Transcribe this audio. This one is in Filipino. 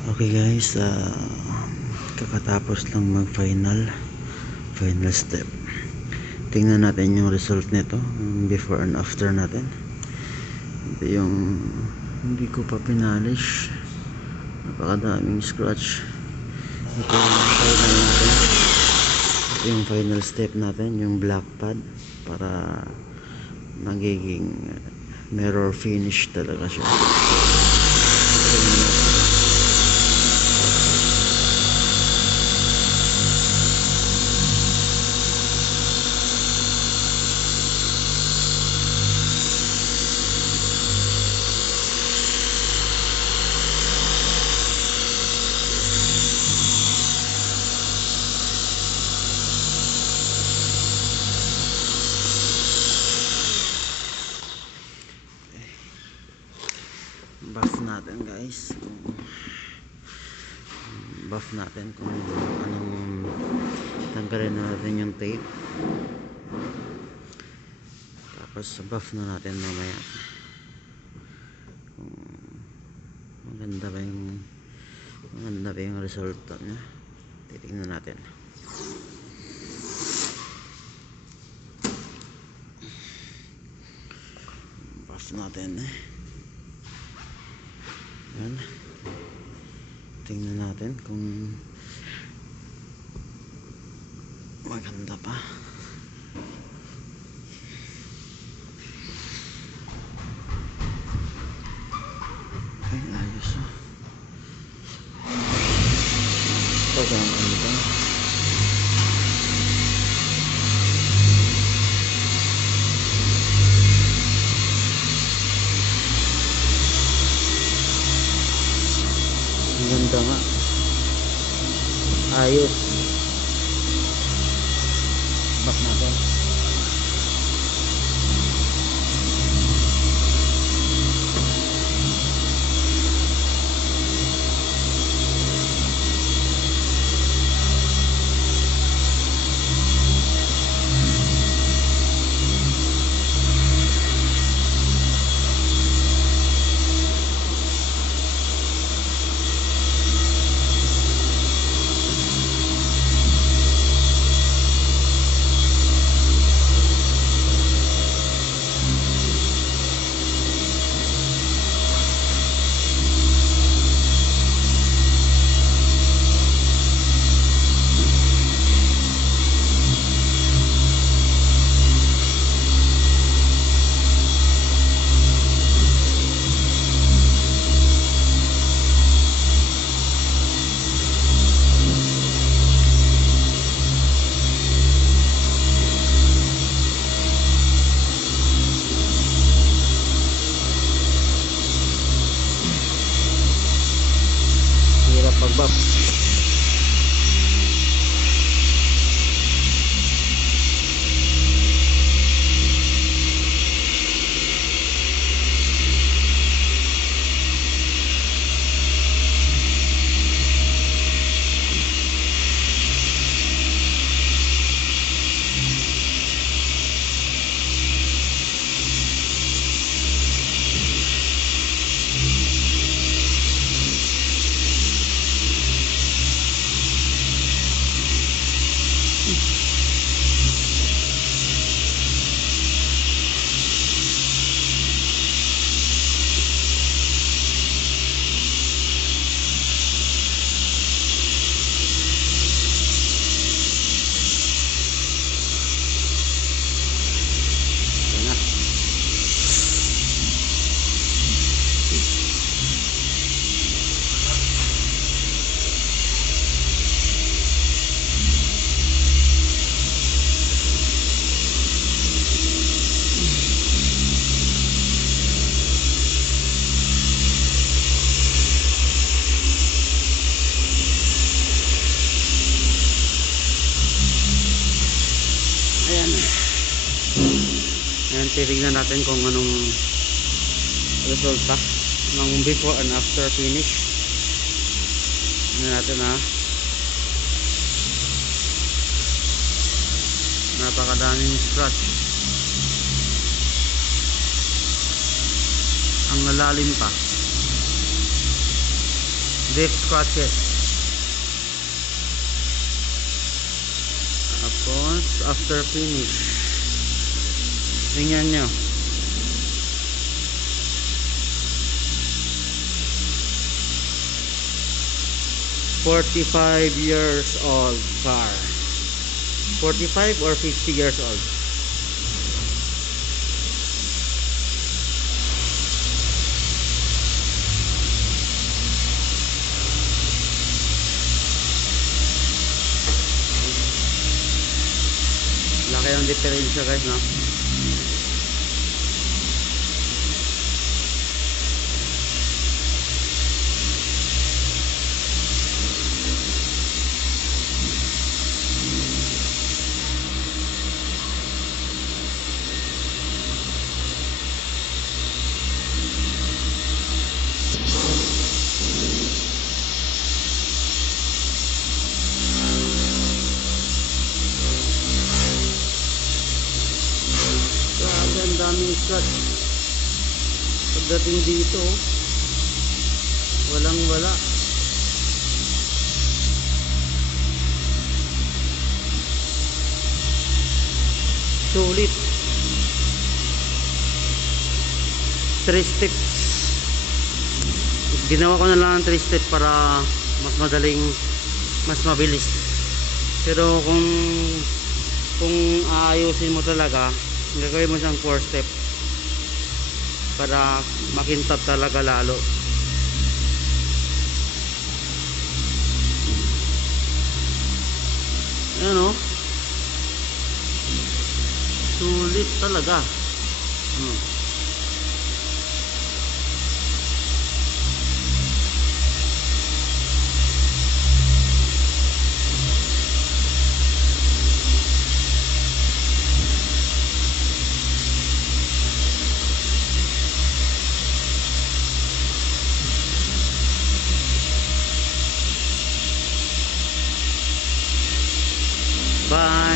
Okay guys, kakatapos lang mag final step. Tingnan natin yung result nito, before and after natin. Ito yung hindi ko pa pinalish, napakadaming scratch. Ito yung final natin, ito yung final step natin, yung black pad, para magiging mirror finish talaga siya. Buff natin guys, buff natin kung anong, tanggalin natin yung tape, tapos buff na natin mamaya kung maganda ba yung resulta nya. Titignan natin. Buff natin yan. Tingnan natin kung maganda pa. Ay, ayos ito ang ganda. Ang ganda nga, ayos. Back natin. Hirap mag-buff. Ayan, titignan natin kung anong resulta ng before and after finish. Tignan natin napakadaming scratch, ang lalalim pa. Deep scratches. Tapos after finish, tingnan nyo. "45 years old car." 45 or 50 years old. Laki ang diferensya guys, no? Grabe, ang daming scratch. Pagdating dito, walang wala. Sulit. 3 steps. Ginawa ko na lang ang 3 steps para mas madaling, mas mabilis. Pero kung aayusin mo talaga, gagawin mo siyang 4 step para makintab talaga lalo. Ayan o, sulit talaga. Bye.